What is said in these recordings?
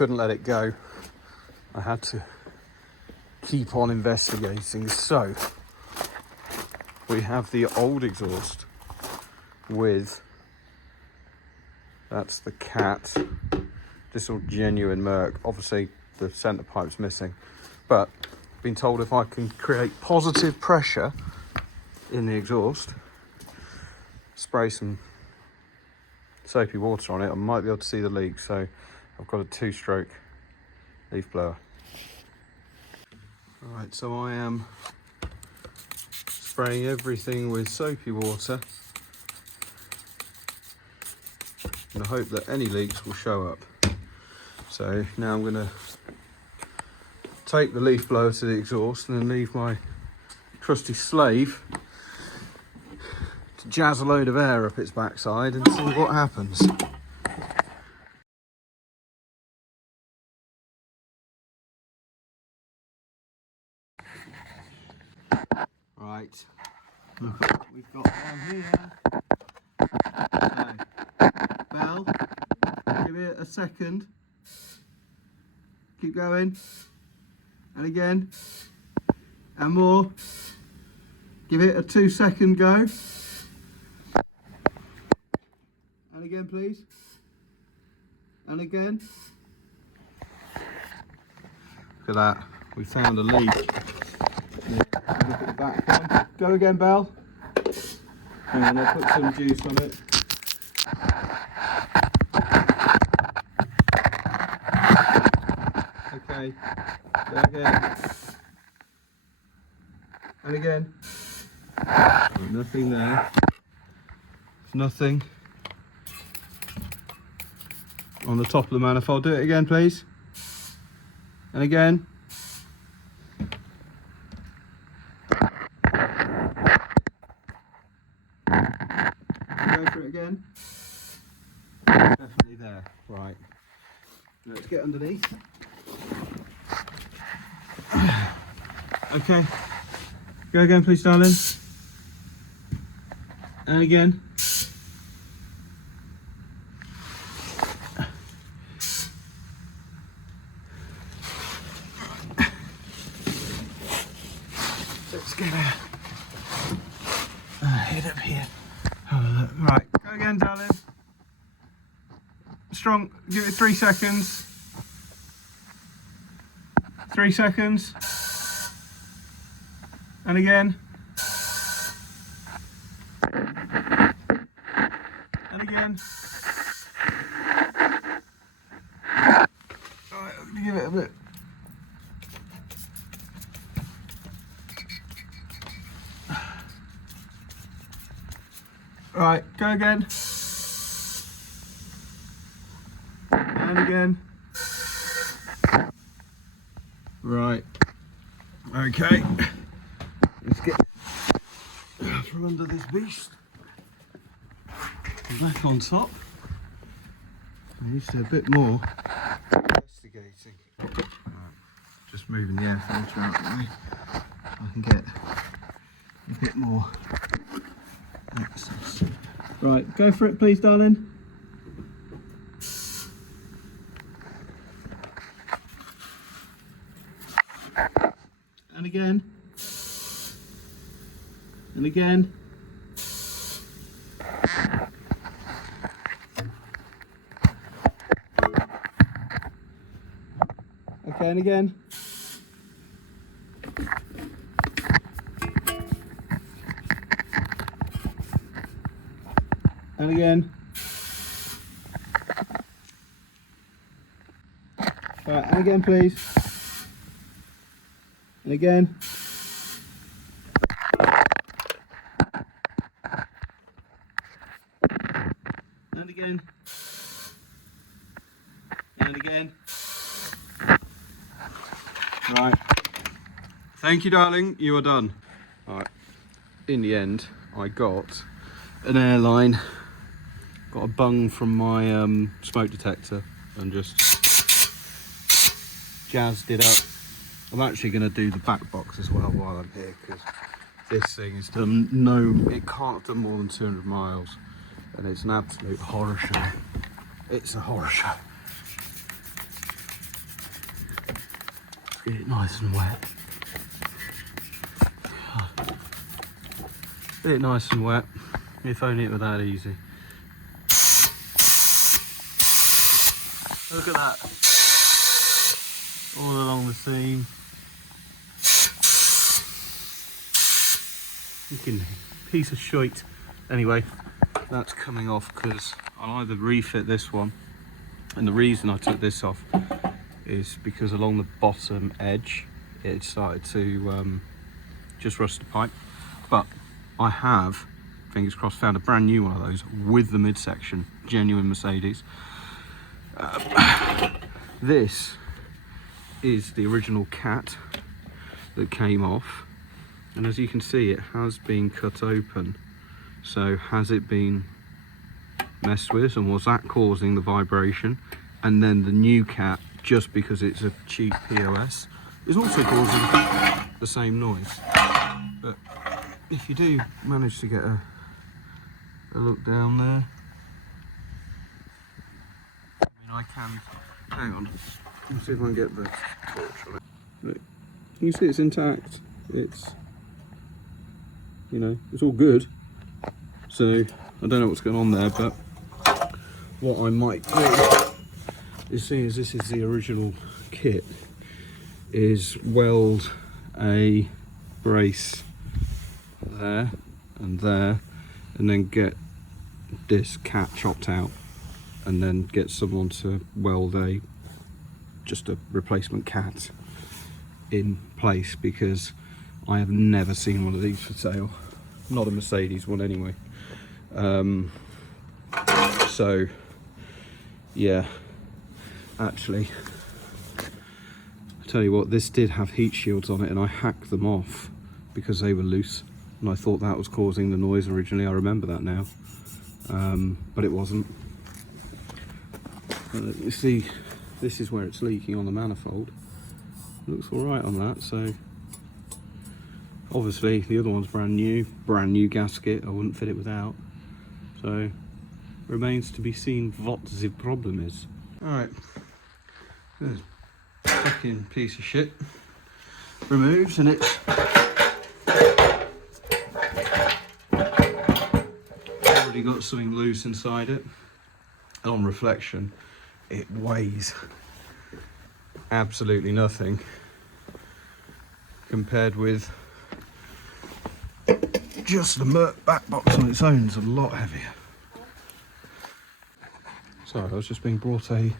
couldn't let it go. I had to keep on investigating. So we have the old exhaust with, that's the cat, just all genuine Merc. Obviously the centre pipe's missing, but been told if I can create positive pressure in the exhaust, spray some soapy water on it, I might be able to see the leak. So I've got a 2-stroke leaf blower. Alright, so I am spraying everything with soapy water in the hope that any leaks will show up. So now I'm going to take the leaf blower to the exhaust and then leave my trusty slave to jazz a load of air up its backside and see what happens. Right, look what we've got down here. So, Bell, give it a second. Keep going. And again. And more. Give it a 2-second go. And again, please. And again. Look at that. We found a leak. Look at the back one. Go again, Belle. And I'll put some juice on it. Okay. Go again. And again. Oh, nothing there. Nothing on the top of the manifold. Do it again, please. And again. Go for it again. Definitely there. Right. Let's get underneath. Okay. Go again, please, darling. And again. Let's get a head up here. Right, go again, darling. Strong, give it 3 seconds. 3 seconds. And again. And again. Alright, I'm gonna give it a bit. Right, go again. And again. Right. Okay. Let's get from under this beast. Back on top. I used to do a bit more investigating. Right. Just moving the air filter out of the way. I can get a bit more access. Right, go for it please, darling. And again. And again. Okay, and again. And again. Right, and again, please. And again. And again. And again. Right. Thank you, darling. You are done. Right. In the end, I got an airline. Got a bung from my smoke detector and just jazzed it up. I'm actually going to do the back box as well while I'm here, because this thing is done it can't have done more than 200 miles, and it's an absolute horror show. It's a horror show. Get it nice and wet. Get it nice and wet. If only it were that easy. Look at that. All along the seam. Looking piece of shite. Anyway, that's coming off because I'll either refit this one, and the reason I took this off is because along the bottom edge it started to just rust the pipe. But I have, fingers crossed, found a brand new one of those with the midsection, genuine Mercedes. This is the original cat that came off, and as you can see, it has been cut open. So has it been messed with, and was that causing the vibration? And then the new cat, just because it's a cheap POS, is also causing the same noise. But if you do manage to get a look down there, I mean, I can, hang on, let's see if I can get the torch on it. Look, you can see it's intact, it's, you know, it's all good. So I don't know what's going on there, but what I might do is, seeing as this is the original kit, is weld a brace there, and then get this cat chopped out, and then get someone to weld just a replacement cat in place, because I have never seen one of these for sale, not a Mercedes one anyway. So yeah, actually, I tell you what, this did have heat shields on it, and I hacked them off because they were loose, and I thought that was causing the noise originally. I remember that now, but it wasn't. You see, this is where it's leaking on the manifold. It looks all right on that. So obviously the other one's brand new gasket. I wouldn't fit it without. So remains to be seen what the problem is. Alright, this fucking piece of shit removed, and it's already got something loose inside it. And on reflection, it weighs absolutely nothing compared with just the Merc back box on its own is a lot heavier. Sorry, I was just being brought a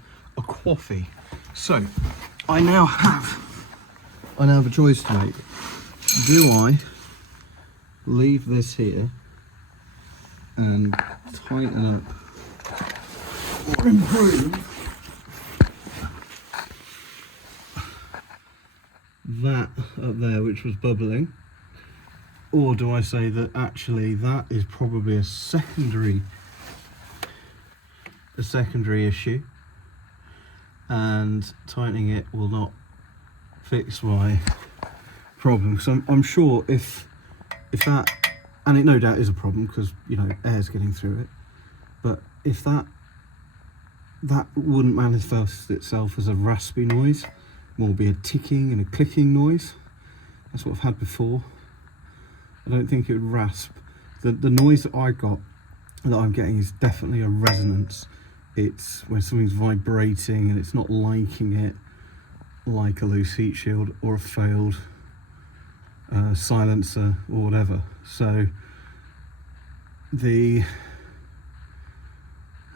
coffee. So I now have a choice to make. Do I leave this here and tighten up or improve that up there, which was bubbling? Or do I say that actually that is probably a secondary issue, and tightening it will not fix my problem? So I'm sure if that, and it no doubt is a problem because, you know, air's getting through it, but if that wouldn't manifest itself as a raspy noise, more be a ticking and a clicking noise. That's what I've had before. I don't think it would rasp. The noise that I'm getting is definitely a resonance. It's when something's vibrating and it's not liking it, like a loose heat shield or a failed silencer or whatever. So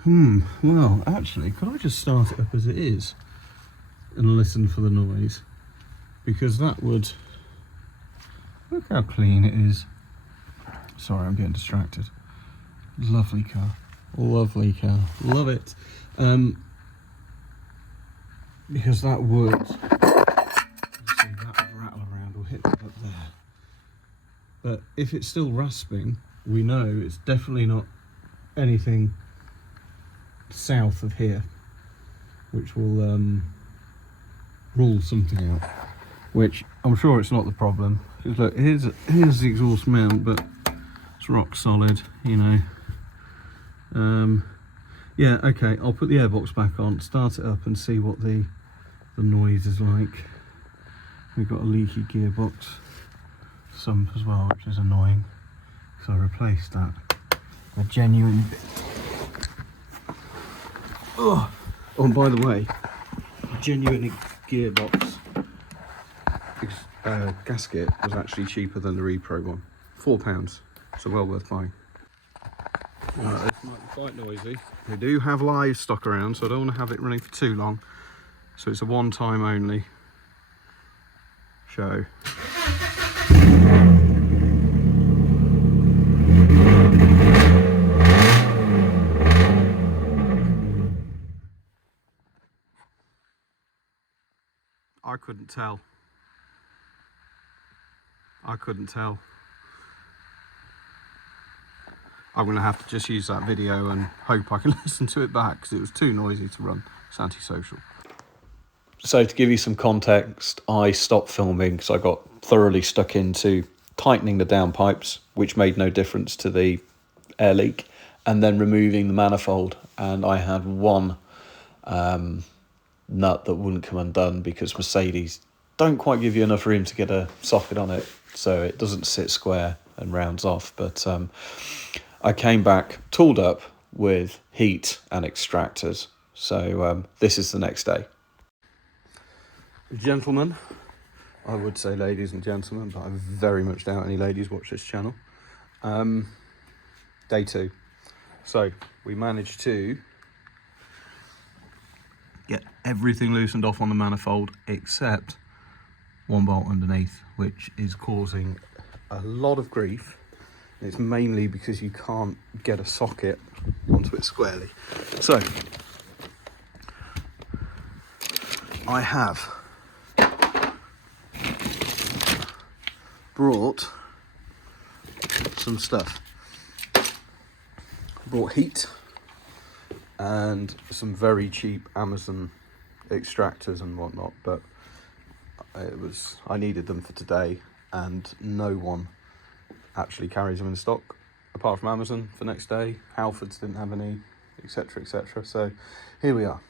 well, actually, could I just start it up as it is and listen for the noise? Because that would, look how clean it is. Sorry, I'm getting distracted. Lovely car. Lovely car. Love it. Because that would, you see, that would rattle around or hit up there. But if it's still rasping, we know it's definitely not anything south of here, which will rule something out. Which I'm sure it's not the problem. Because look, here's the exhaust mount, but it's rock solid, you know. Yeah, okay, I'll put the airbox back on, start it up and see what the noise is like. We've got a leaky gearbox sump as well, which is annoying, so I replaced that. A genuine bit. Oh, and by the way, a genuine gearbox gasket was actually cheaper than the Repro one. £4, so well worth buying. Right, this might be quite noisy. We do have live stock around, so I don't want to have it running for too long. So it's a one-time only show. I couldn't tell. I couldn't tell. I'm going to have to just use that video and hope I can listen to it back because it was too noisy to run. It's antisocial. So to give you some context, I stopped filming because I got thoroughly stuck into tightening the downpipes, which made no difference to the air leak, and then removing the manifold. And I had one nut that wouldn't come undone because Mercedes don't quite give you enough room to get a socket on it, so it doesn't sit square and rounds off. But I came back tooled up with heat and extractors, so this is the next day. Gentlemen, I would say ladies and gentlemen, but I very much doubt any ladies watch this channel. Day 2. So we managed to get everything loosened off on the manifold except one bolt underneath, which is causing a lot of grief. It's mainly because you can't get a socket onto it squarely. So I have brought some stuff. Brought heat and some very cheap Amazon extractors and whatnot, but I needed them for today, and no one actually carries them in stock apart from Amazon for next day. Halfords didn't have any, etc, etc. So here we are.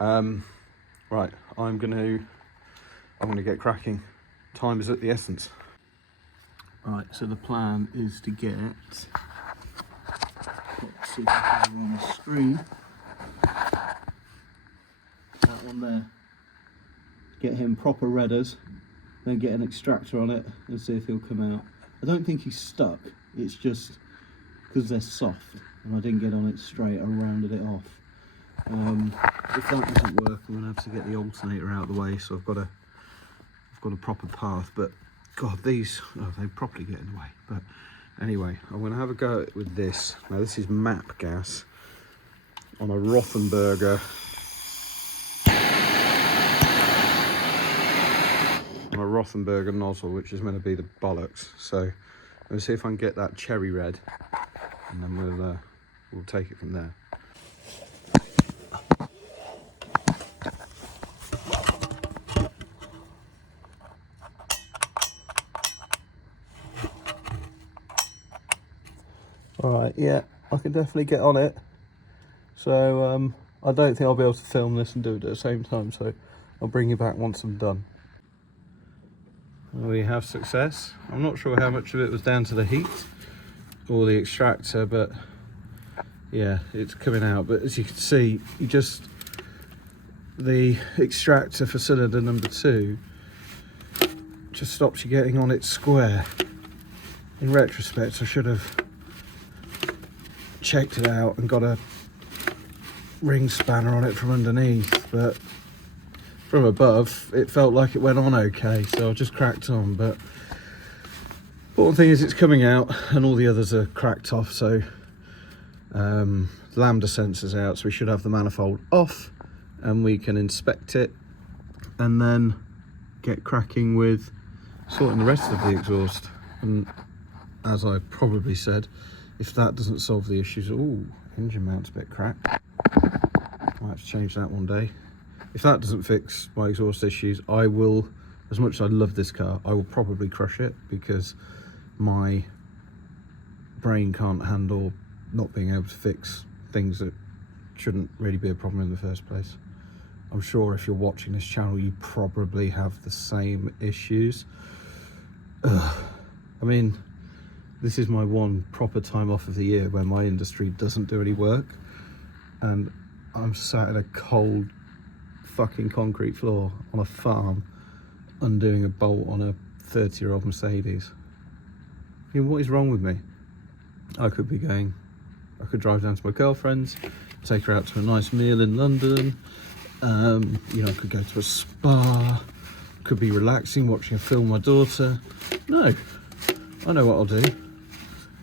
Right, I'm gonna get cracking. Time is at the essence. Right, so the plan is to get, let's see if I can have it on the screen, that one there, get him proper redders, then get an extractor on it and see if he'll come out. I don't think he's stuck, it's just because they're soft and I didn't get on it straight, I rounded it off. If that doesn't work, I'm going to have to get the alternator out of the way, so I've got a proper path. But God, these, they properly get in the way. But anyway, I'm going to have a go with this. Now this is MAP gas on a Rothenberger. On a Rothenberger nozzle, which is meant to be the bollocks. So let's see if I can get that cherry red, and then we'll take it from there. Alright, yeah, I can definitely get on it. So I don't think I'll be able to film this and do it at the same time, so I'll bring you back once I'm done. We have success. I'm not sure how much of it was down to the heat or the extractor, but yeah, it's coming out. But as you can see, the extractor for cylinder number 2 just stops you getting on it square. In retrospect, I should have checked it out and got a ring spanner on it from underneath, but from above it felt like it went on okay, so I just cracked on. But important thing is it's coming out and all the others are cracked off, so lambda sensor's out, so we should have the manifold off and we can inspect it and then get cracking with sorting the rest of the exhaust. And as I probably said, if that doesn't solve the issues, engine mount's a bit cracked, might have to change that one day. If that doesn't fix my exhaust issues, I will, as much as I love this car, I will probably crush it, because my brain can't handle not being able to fix things that shouldn't really be a problem in the first place. I'm sure if you're watching this channel, you probably have the same issues. I mean, this is my one proper time off of the year where my industry doesn't do any work, and I'm sat in a cold fucking concrete floor on a farm undoing a bolt on a 30-year-old Mercedes. I mean, what is wrong with me? I could drive down to my girlfriend's, take her out to a nice meal in London. You know, I could go to a spa, could be relaxing, watching a film with my daughter. No, I know what I'll do.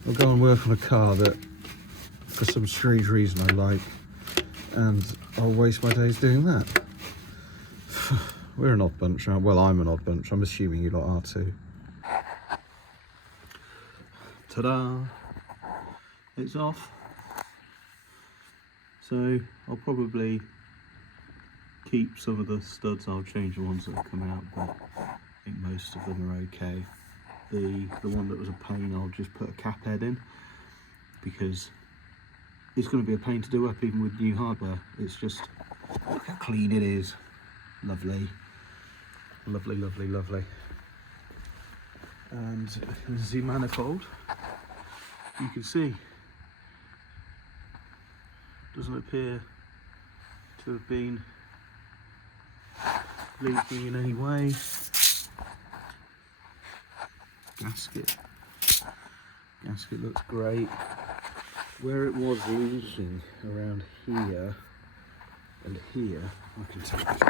I'll go and work on a car that, for some strange reason, I like, and I'll waste my days doing that. We're an odd bunch, aren't we? Well, I'm an odd bunch. I'm assuming you lot are too. Ta-da! It's off. So I'll probably keep some of the studs. I'll change the ones that have come out, but I think most of them are okay. The one that was a pain, I'll just put a cap head in, because it's going to be a pain to do up even with new hardware. It's just, look how clean it is. Lovely. Lovely, lovely, lovely. And the manifold, you can see, doesn't appear to have been leaking in any way. Gasket looks great. Where it was leaking around here and here, I can take it.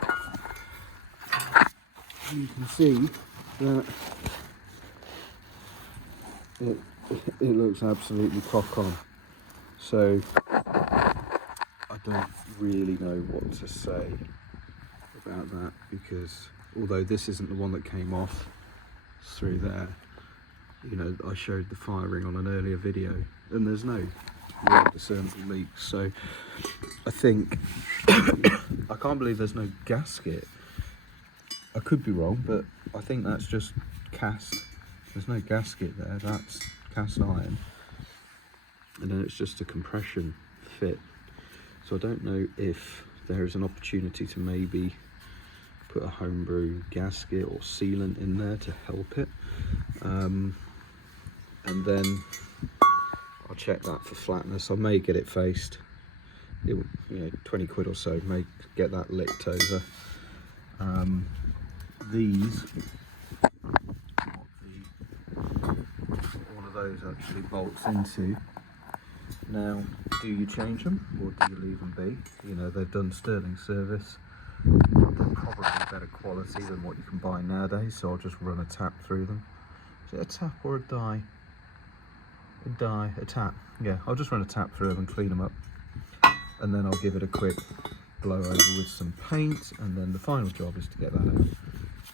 You can see that it looks absolutely cock on. So I don't really know what to say about that, because although this isn't the one that came off through there, you know, I showed the firing on an earlier video and there's no real discernible leaks. So I think I can't believe there's no gasket. I could be wrong, but I think that's just cast. There's no gasket there, that's cast iron, and then it's just a compression fit. So I don't know if there is an opportunity to maybe put a homebrew gasket or sealant in there to help it, and then I'll check that for flatness. I may get it faced. It, you know, 20 quid or so, may get that licked over. These, one of those actually bolts into. Now, do you change them or do you leave them be? You know, they've done sterling service. They're probably better quality than what you can buy nowadays, so I'll just run a tap through them. Is it a tap or a die? A tap. Yeah, I'll just run a tap through them and clean them up. And then I'll give it a quick blow over with some paint, and then the final job is to get that out,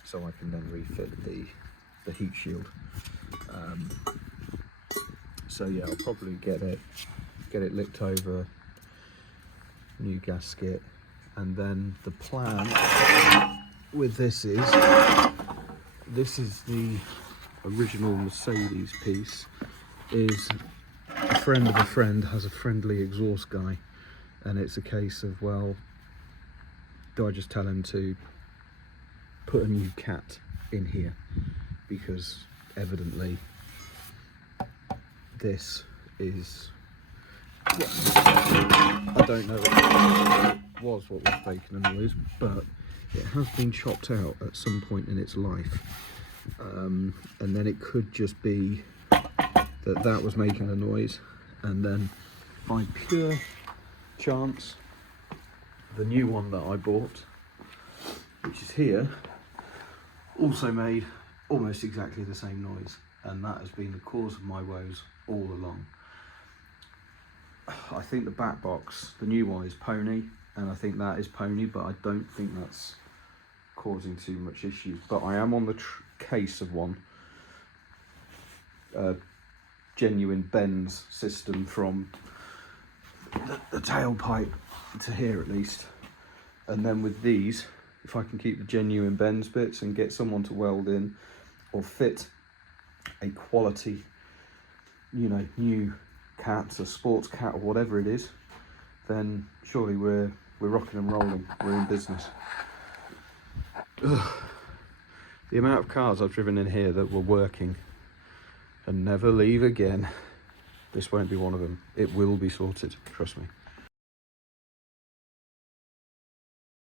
so I can then refit the heat shield. So yeah, I'll probably get it licked over, new gasket, and then the plan with this is the original Mercedes piece. Is a friend of a friend has a friendly exhaust guy, and it's a case of, well, do I just tell him to put a new cat in here, because evidently this is, well, I don't know if it was what was breaking the noise, but it has been chopped out at some point in its life, and then it could just be that was making a noise, and then by pure chance the new one that I bought, which is here, also made almost exactly the same noise, and that has been the cause of my woes all along. I think the back box, the new one, is pony, and I think that is pony, but I don't think that's causing too much issues. But I am on the case of one, genuine Benz system from the tailpipe to here at least. And then with these, if I can keep the genuine Benz bits and get someone to weld in or fit a quality, you know, new cat, a sports cat or whatever it is, then surely we're we're rocking and rolling, we're in business. Ugh. The amount of cars I've driven in here that were working and never leave again, this won't be one of them. It will be sorted, trust me.